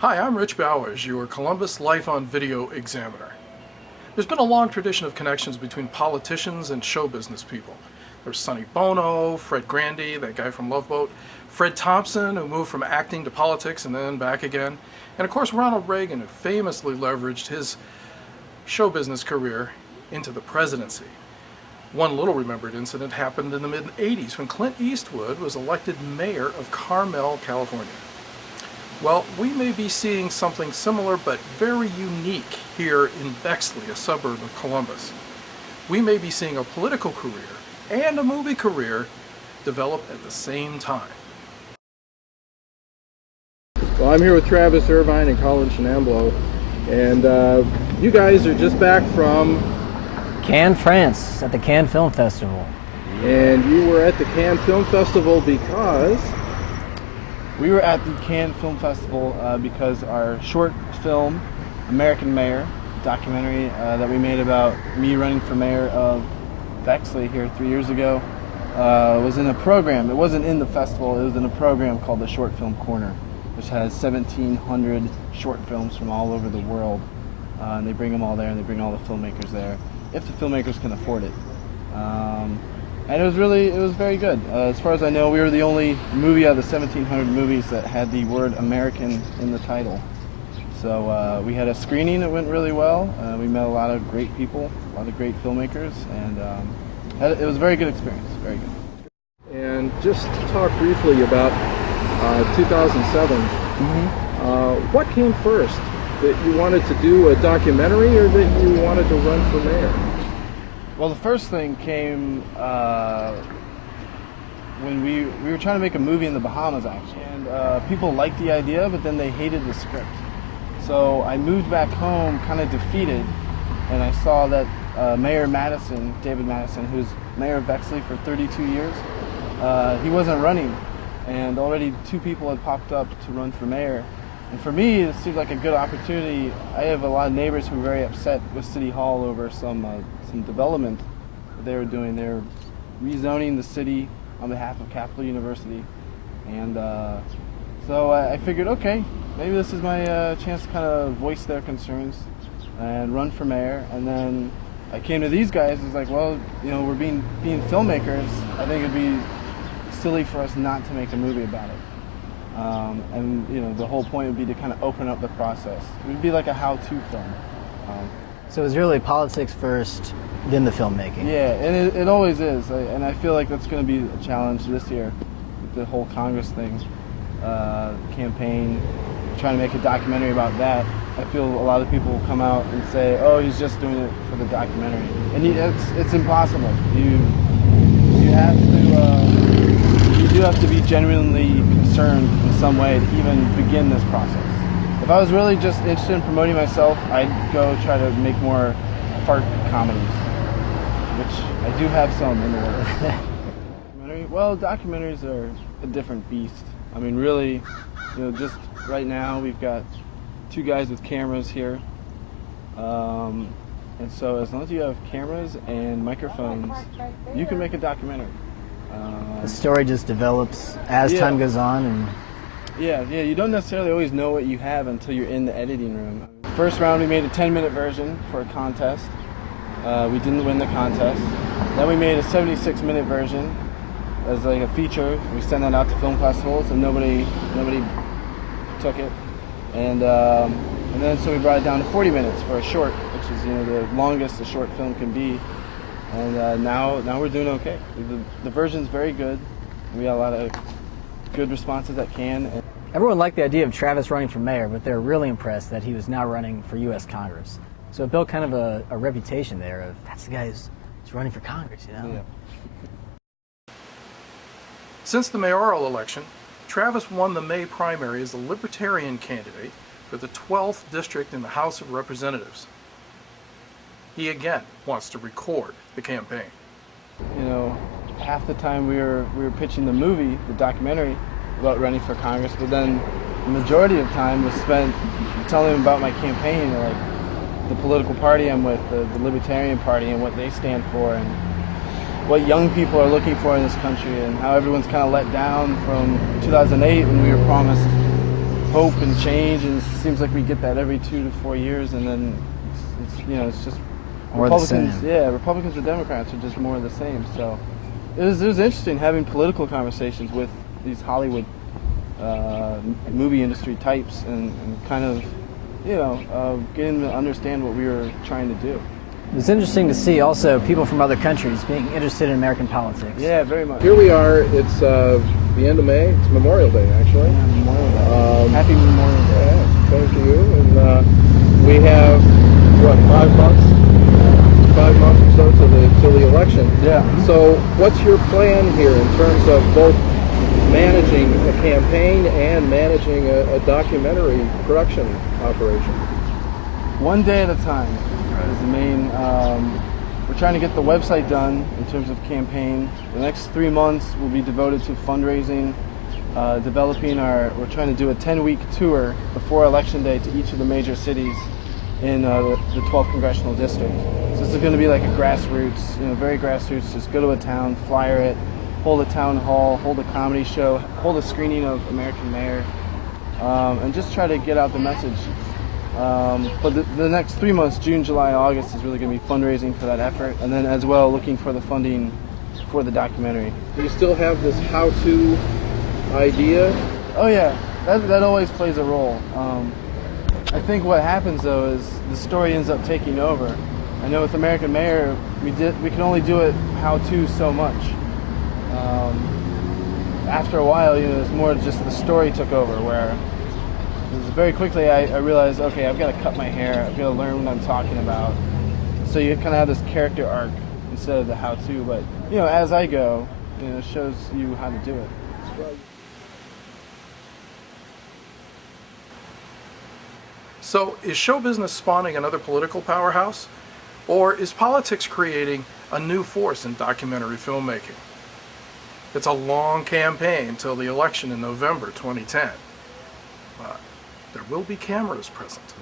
Hi, I'm Rich Bowers, your Columbus Life on Video examiner. There's been a long tradition of connections between politicians and show business people. There's Sonny Bono, Fred Grandy, that guy from Love Boat, Fred Thompson, who moved from acting to politics and then back again, and of course Ronald Reagan, who famously leveraged his show business career into the presidency. One little remembered incident happened in the mid-'80s when Clint Eastwood was elected mayor of Carmel, California. Well, we may be seeing something similar but very unique here in Bexley, a suburb of Columbus. We may be seeing a political career and a movie career develop at the same time. Well, I'm here with Travis Irvine and Colin Shenamblo, and you guys are just back from Cannes, France, at the Cannes Film Festival. And you were at the Cannes Film Festival because? We were at the Cannes Film Festival because our short film, American Mayor, documentary that we made about me running for mayor of Bexley here 3 years ago, was in a program. It wasn't in the festival, it was in a program called the Short Film Corner, which has 1,700 short films from all over the world. And they bring them all there, and they bring all the filmmakers there, if the filmmakers can afford it. And it was very good. As far as I know, we were the only movie out of the 1,700 movies that had the word American in the title. So we had a screening that went really well. We met a lot of great people, a lot of great filmmakers, and it was a very good experience, very good. And just talk briefly about 2007. What came first? That you wanted to do a documentary or that you wanted to run for mayor? Well, the first thing came when we were trying to make a movie in the Bahamas, actually. And people liked the idea, but then they hated the script. So I moved back home kind of defeated, and I saw that Mayor Madison, David Madison, who's mayor of Bexley for 32 years, he wasn't running. And already 2 people had popped up to run for mayor. And for me, it seemed like a good opportunity. I have a lot of neighbors who were very upset with City Hall over some development that they were doing. They were rezoning the city on behalf of Capital University. And so I figured, okay, maybe this is my chance to kind of voice their concerns and run for mayor. And then I came to these guys, it's like, well, you know, we're being filmmakers. I think it'd be silly for us not to make a movie about it. And you know, the whole point would be to kind of open up the process. It would be like a how-to film. So it was really politics first, then the filmmaking. Yeah, and it always is. And I feel like that's going to be a challenge this year with the whole Congress thing, campaign, trying to make a documentary about that. I feel a lot of people will come out and say, "Oh, he's just doing it for the documentary," and it's impossible. You have to be genuinely concerned in some way to even begin this process. If I was really just interested in promoting myself, I'd go try to make more fart comedies, which I do have some in the works. Well, documentaries are a different beast. I mean, really, you know, just right now we've got 2 guys with cameras here, and so as long as you have cameras and microphones, you can make a documentary. The story just develops as time goes on, and yeah, you don't necessarily always know what you have until you're in the editing room. First round, we made a 10-minute version for a contest. We didn't win the contest. Then we made a 76-minute version as like a feature. We sent that out to film festivals, and nobody took it. And then so we brought it down to 40 minutes for a short, which is, you know, the longest a short film can be. And now we're doing okay. The version's very good. We got a lot of good responses at Cannes. everyone liked the idea of Travis running for mayor, but they're really impressed that he was now running for U.S. Congress. So it built kind of a reputation there of, that's the guy who's running for Congress, you know? Yeah. Since the mayoral election, Travis won the May primary as the Libertarian candidate for the 12th district in the House of Representatives. He again wants to record the campaign. You know, half the time we were pitching the movie, the documentary, about running for Congress, but then the majority of time was spent telling them about my campaign, like the political party I'm with, the Libertarian Party, and what they stand for, and what young people are looking for in this country, and how everyone's kind of let down from 2008 when we were promised hope and change, and it seems like we get that every 2 to 4 years, and then it's just More the same. Republicans or Democrats are just more of the same. So it was interesting having political conversations with these Hollywood movie industry types, and kind of getting to understand what we were trying to do. It was interesting to see also people from other countries being interested in American politics. Yeah, very much. Here we are. It's the end of May. It's Memorial Day, actually. Yeah, Memorial Day. Happy Memorial Day. Yeah, thank you. And we have, what, 5 months? 5 months or so till the election. Yeah. So what's your plan here in terms of both managing a campaign and managing a documentary production operation? One day at a time is the main. We're trying to get the website done in terms of campaign. The next 3 months will be devoted to fundraising, developing we're trying to do a 10-week tour before Election Day to each of the major cities in the 12th Congressional District. So this is going to be like a grassroots, very grassroots, just go to a town, flyer it, hold a town hall, hold a comedy show, hold a screening of American Mayor, and just try to get out the message. But the next 3 months, June, July, August, is really going to be fundraising for that effort, and then as well looking for the funding for the documentary. Do you still have this how-to idea? Oh yeah, that always plays a role. I think what happens though is the story ends up taking over. I know with American Mayor, we can only do it how-to so much. After a while, it's more just the story took over, where very quickly I realized, okay, I've got to cut my hair, I've got to learn what I'm talking about. So you kind of have this character arc instead of the how-to, but as I go, it shows you how to do it. So is show business spawning another political powerhouse? Or is politics creating a new force in documentary filmmaking? It's a long campaign till the election in November 2010. But there will be cameras present.